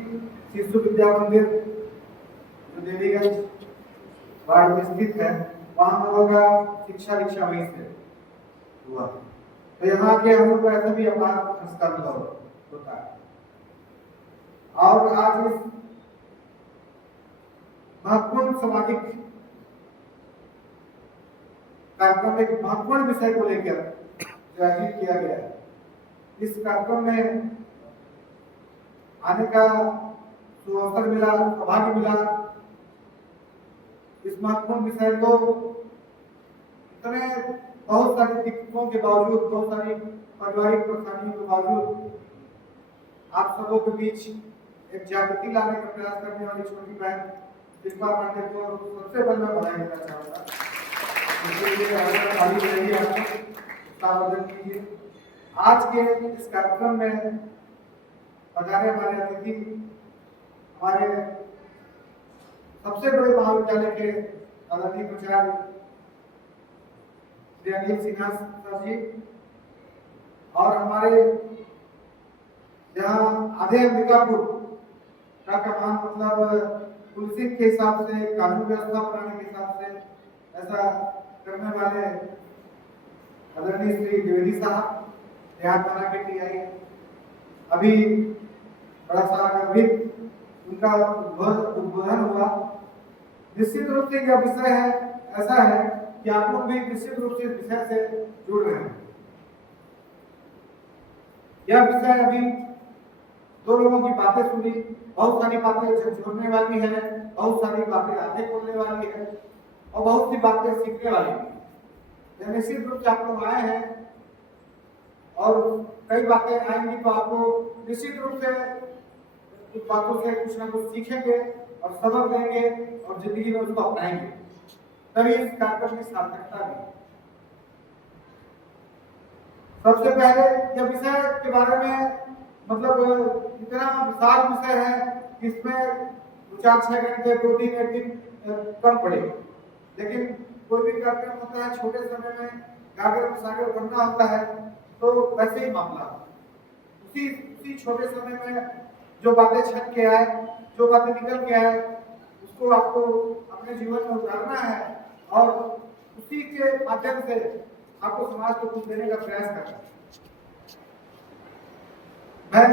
शिशु विद्या मंदिर जो देवीगंज वार्ड में स्थित है, वहाँ हम लोग का शिक्षा दीक्षा वहीं से हुआ। तो यहाँ के हम लोग का ऐसा भी अपार संस्कार होता है। और आज इस महत्वपूर्ण सामाजिक कार्यक्रम, एक महत्वपूर्ण विषय को लेकर जो आयोजित किया गया है, इस कार्यक्रम में आने का जो अवसर मिला, सौभाग्य मिला, इस महत्वपूर्ण विषय को इतने बहुत सारी दिक्कतों के बावजूद, बहुत सारी पारिवारिक परेशानियों के बावजूद आप सबों के बीच एक जागृति लाने का प्रयास करने वाली छोटी बहन शिल्पा पांडे को सबसे पहले मैं बधाई देना चाहूँगा। आज के इस कार्यक्रम में पधारे हमारे अतिथि, हमारे सबसे बड़े महाविद्यालय के आदरणीय प्राचार्य श्री अनिल सिन्हा सर जी, और हमारे यहाँ आधे अंबिकापुर का कमान, मतलब पुलिसिंग के हिसाब से, कानून व्यवस्था बनाने के हिसाब से ऐसा करने वाले आदरणीय श्री द्विवेदी साहब, देहात थाना के टीआई, अभी बड़ा सा गर्भित उनका उद्बोधन हुआ। निश्चित रूप से यह विषय है, ऐसा है कि आप लोग भी निश्चित रूप से इस विषय से जुड़ रहे हैं। यह विषय अभी दो लोगों की बातें सुनी, बहुत सारी बातें झकझोरने वाली है, बहुत सारी बातें आंखें खोलने वाली है, और बहुत सी बातें सीखने वाली है। निश्चित रूप से आप लोग आए हैं और कई बातें आएंगी तो आपको निश्चित रूप से कुछ बातों से कुछ ना कुछ सीखेंगे और सबक लेंगे और जिंदगी में उसको अपनाएंगे, तभी इस कार्यक्रम की सार्थकता भी। सबसे पहले यह विषय के बारे में, मतलब इतना विशाल विषय है कि इसमें 4-6 घंटे, 2 दिन, 1 दिन कम पड़े, लेकिन कोई भी कार्यक्रम होता है छोटे समय में गागर सागर बनना होता है, तो वैसे ही मामला उसी छोटे समय में जो बातें छट के आए, जो बातें निकल के आए, उसको आपको अपने जीवन में उतारना है और उसी के माध्यम से आपको समाज को कुछ देने का प्रयास करना है। मैं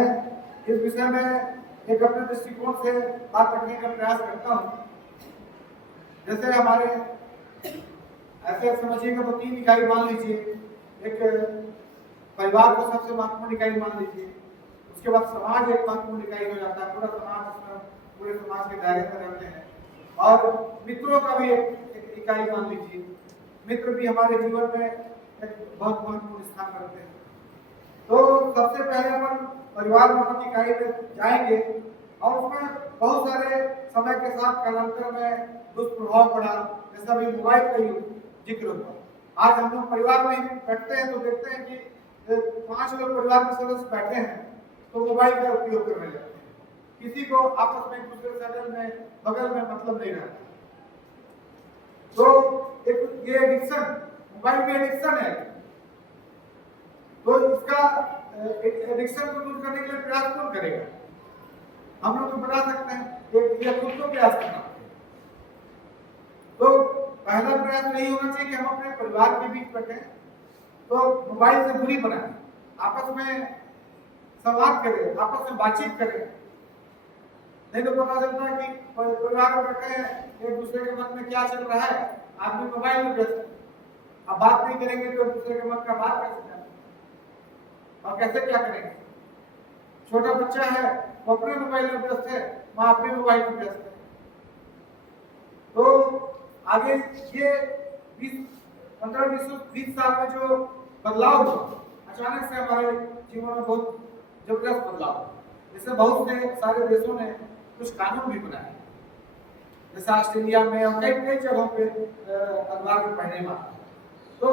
इस विषय में एक अपने दृष्टिकोण से बात रखने का प्रयास करता हूँ। जैसे हमारे ऐसे समझिएगा तो 3 इकाई मान लीजिए, एक परिवार को सबसे महत्वपूर्ण इकाई मान लीजिए, उसके बाद समाज एक महत्वपूर्ण इकाई हो जाता है, पूरा समाज, उसमें पूरे समाज के दायरे में रहते हैं, और मित्रों का भी एक इकाई मान लीजिए। मित्र भी हमारे जीवन में एक बहुत महत्वपूर्ण स्थान रखते हैं। तो सबसे पहले अपन परिवार नामक इकाई में जाएंगे और उसमें बहुत सारे समय के साथ कालांतर में दुष्प्रभाव पड़ा, जैसा भी मोबाइल का जिक्र हुआ। आज हम लोग परिवार में बैठते हैं तो देखते हैं कि 5 लोग परिवार के सदस्य बैठे हैं तो मोबाइल का उपयोग करने लगते हैं, किसी को आपस में एक दूसरे से बगल में मतलब नहीं रहता। तो एक ये एडिक्शन, मोबाइल में एडिक्शन है, तो इसका एडिक्शन को दूर करने के लिए प्रयास कौन करेगा? हम लोग तो बता सकते हैं, ये खुद को प्रयास करना। तो पहला प्रयास यही होना चाहिए कि हम अपने परिवार के बीच बैठे तो मोबाइल से दूरी बनाएं, आपस में संवाद करें, आपस में बातचीत करें। नहीं तो पता चलता है कि परिवार में बैठे हैं, एक दूसरे के मन में क्या चल रहा है, आदमी मोबाइल में व्यस्त है। अब बात नहीं करेंगे तो एक दूसरे के मन का बात कैसे जाए और कैसे क्या करेंगे? छोटा बच्चा है, वो अपने मोबाइल में व्यस्त है, माँ अपने मोबाइल में व्यस्त है। तो आगे ये 15-20 साल में जो बदलाव हुआ, अचानक से हमारे जीवन में बहुत जबरदस्त बदलाव, जैसे बहुत से सारे देशों ने कुछ कानून भी बनाए, जैसे ऑस्ट्रेलिया में और कई जगहों पे अखबार में पढ़ने में। तो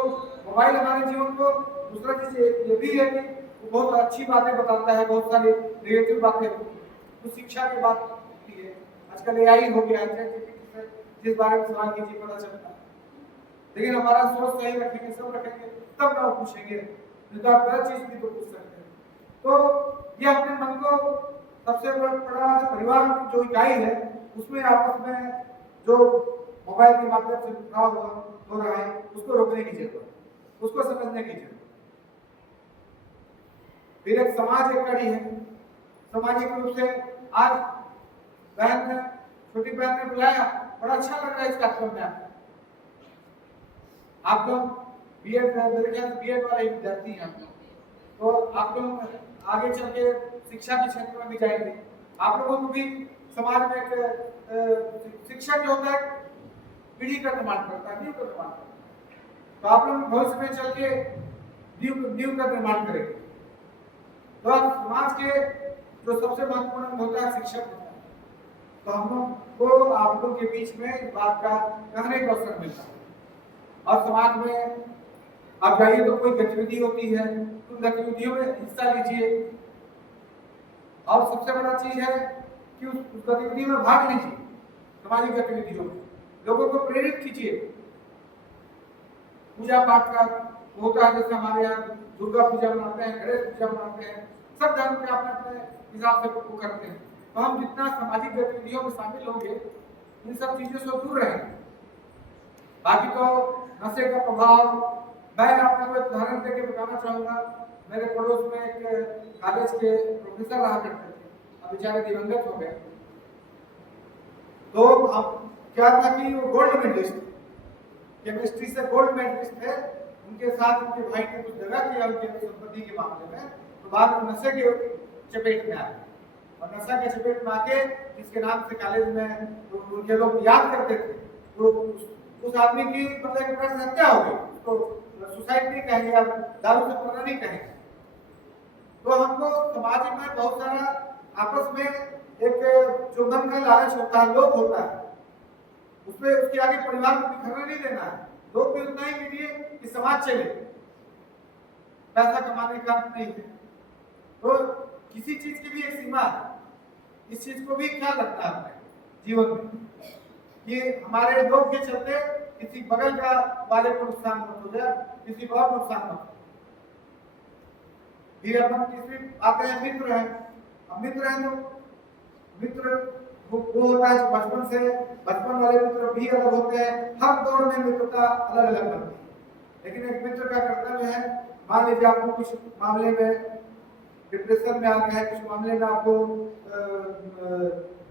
मोबाइल हमारे जीवन को, दूसरा चीज ये भी है कि बहुत अच्छी बातें बताता है, बहुत सारी नेगेटिव बातें, कुछ शिक्षा की बात होती है। आजकल एआई हो गया है, जिस बारे में सवाल कीजिए पता चलता है। लेकिन हमारा सोच सही रखेंगे, सब रखेंगे, तब ना पूछेंगे, नहीं तो आप गलत चीज भी तो पूछ सकते हैं। तो ये अपने मन को सबसे बड़ा जो परिवार की जो इकाई है उसमें आपस में जो मोबाइल के माध्यम से जुड़ाव हो रहा है उसको रोकने की जरूरत है, उसको समझने की जरूरत है। फिर एक समाज एक कड़ी है, सामाजिक रूप से आज बहन ने, छोटी बहन ने बुलाया, बड़ा अच्छा लग रहा है इस कार्यक्रम में आप लोग बीएड वाले विद्यार्थी हैं, तो आप लोग आगे चल के शिक्षा के क्षेत्र में भी जाएंगे। आप लोगों को भी समाज में एक शिक्षक जो होता है पीढ़ी का निर्माण करता है, नींव का निर्माण करता है, तो आप लोग भविष्य में चल के नींव का निर्माण करेंगे। तो समाज के जो सबसे महत्वपूर्ण होता है शिक्षक होता है, तो हम लोग को आप लोगों के बीच में इस बात का कहने का अवसर मिलता है। और समाज में आप जाइए तो कोई गतिविधि होती है तो गतिविधियों में हिस्सा लीजिए, और सबसे बड़ा चीज है कि उस गतिविधि में भाग लीजिए, सामाजिक गतिविधियों में लोगों को प्रेरित कीजिए। पूजा पाठ का होता है, जैसे हमारे यहाँ दुर्गा पूजा मनाते हैं, गणेश पूजा मनाते हैं, सब धर्म के अपने अपने हिसाब से वो करते हैं। तो हम जितना सामाजिक गतिविधियों में शामिल होंगे इन सब चीजों से दूर रहेंगे। बाकी तो नशे का प्रभाव, मैं आपको एक उदाहरण देकर बताना चाहूंगा। मेरे पड़ोस में एक कॉलेज के प्रोफेसर रहा करते थे, अब बेचारे दिवंगत हो गए। तो अब क्या था कि वो गोल्ड मेडलिस्ट थे, केमिस्ट्री से गोल्ड मेडलिस्ट थे। उनके साथ उनके भाई ने कुछ दगा किया उनके संपत्ति के मामले में, तो बाद में नशे के चपेट में आ गए, और नशा के चपेट में आके जिसके नाम से कॉलेज में तो उनके लोग याद करते थे, तो उस आदमी की मतलब एक प्रकार से हत्या हो गई। तो सुसाइड नहीं कहेंगे, अब दारू से पकड़ा नहीं कहेंगे। तो हमको समाज में बहुत सारा आपस में एक जो मन का लालच होता है, लोभ होता है, उसमें उसके आगे परिवार को बिखरने नहीं देना है। लोग भी उतना ही कीजिए कि समाज चले, पैसा कमाने का नहीं है। तो किसी चीज की भी एक सीमा है, इस चीज को भी ख्याल रखना है अपने जीवन में कि हमारे लोग के चलते किसी बगल का वाले को नुकसान मत हो जाए, किसी को और नुकसान मत हो। फिर अपन किसी आते हैं मित्र हैं, अब मित्र हैं तो मित्र वो होता है जो बचपन वाले मित्र भी अलग होते हैं। हर दौर में मित्रता अलग अलग बनती है, लेकिन एक मित्र का कर्तव्य है, मान लीजिए आपको कुछ मामले में डिप्रेशन में आ गए हैं, कुछ मामले में आपको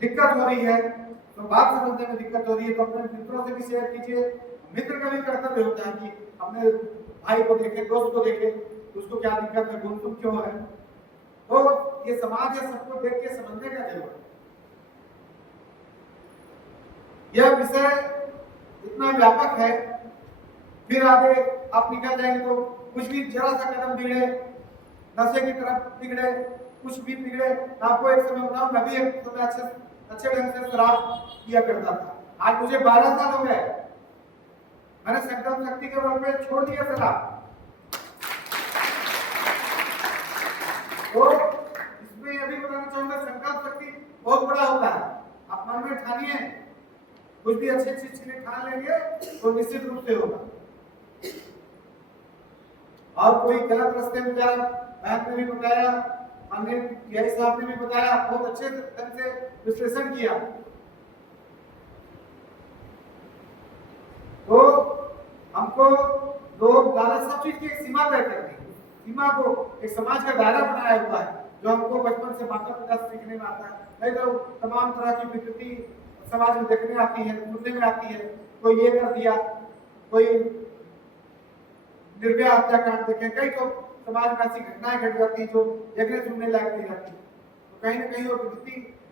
दिक्कत हो रही है, तो बात समझने में दिक्कत हो रही है, तो अपने मित्रों से भी शेयर कीजिए। मित्र का भी कर्तव्य होता है कि अपने भाई को देखे, दोस्त को देखे, उसको क्या दिक्कत है, गुण तुम क्यों है। तो ये समाज है, सबको देख के समझने का जरूरत है। यह विषय इतना व्यापक है, फिर आगे आप निकल जाएंगे तो कुछ भी जरा सा कदम बिगड़े, नशे की तरफ बिगड़े, कुछ भी बिगड़े। आपको एक समय बताऊं, मैं भी एक समय अच्छे ढंग से शराब किया करता था। आज मुझे 12 साल हो गए, मैंने संकल्प शक्ति के बल पे छोड़ दिया शराब। तो इसमें यह भी बताना चाहूंगा, संकल्प शक्ति बहुत बड़ा होता है। आप मन में ठानिए, कुछ भी अच्छी चीज के लिए ठान लेंगे तो निश्चित रूप से होगा। और कोई गलत रास्ते में जा, बहन ने भी बताया, माननीय पीआई साहब ने भी बताया, बहुत अच्छे ढंग से विश्लेषण किया। तो हमको लोग लालच, सब चीज की एक सीमा तय करनी है। सीमा को एक समाज का दायरा बनाया हुआ है, जो हमको बचपन से माता पिता से सीखने में आता है। नहीं तो तमाम तरह की विकृति समाज में देखने आती है, सुनने में आती है। कोई ये कर दिया, कोई निर्भया हत्याकांड देखे, कई तो समाज में ऐसी घटनाएं घट जाती जो देखने सुनने लायक नहीं रहती। तो कहीं ना कहीं वो विकृति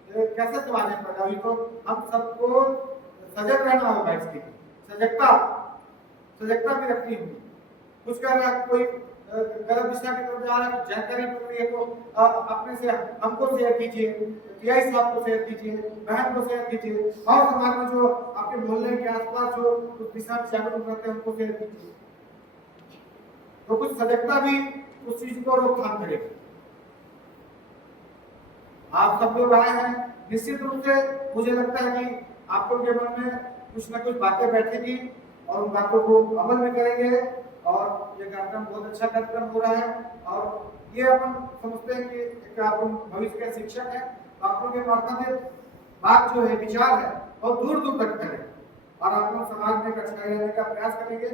कैसे समाज में पैदा हुई। तो हम सबको सजग रहना होगा, इसकी सजगता भी रखनी होगी। कुछ कर रहा, कोई गलत दिशा की तरफ जा रहा है, जानकारी मिल रही है तो अपने से हमको शेयर कीजिए, पीआई साहब को शेयर कीजिए, बहन को शेयर कीजिए, और समाज में जो आपके मोहल्ले के आसपास जो उस दिशा में जागरूक रहते हैं उनको शेयर कीजिए। तो कुछ सजगता भी उस चीज को रोकथाम करेगी। आप सब लोग आए हैं, निश्चित रूप से मुझे लगता है कि आप लोग के मन में कुछ न कुछ बातें बैठेगी और उन बातों को अमल में करेंगे। और ये कार्यक्रम बहुत अच्छा कार्यक्रम हो रहा है, और ये अपन समझते हैं कि एक अपन भविष्य के शिक्षक है, आप लोग के मार्फत बात जो है, विचार है, बहुत दूर दूर तक करें और आप लोग समाज में इकट्ठा रहने का प्रयास करेंगे।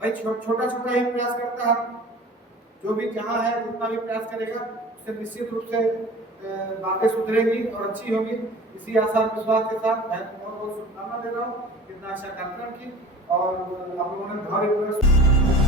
भाई छोटा छोटा ही प्रयास करता है, जो भी जहाँ है जितना भी प्रयास करेगा उससे निश्चित रूप से बातें सुधरेंगी और अच्छी होगी। इसी आशा विश्वास के साथ मैं बहुत बहुत शुभकामना दे रहा हूँ। इतना अच्छा कार्यक्रम की और आप लोगों ने धैर्यपूर्वक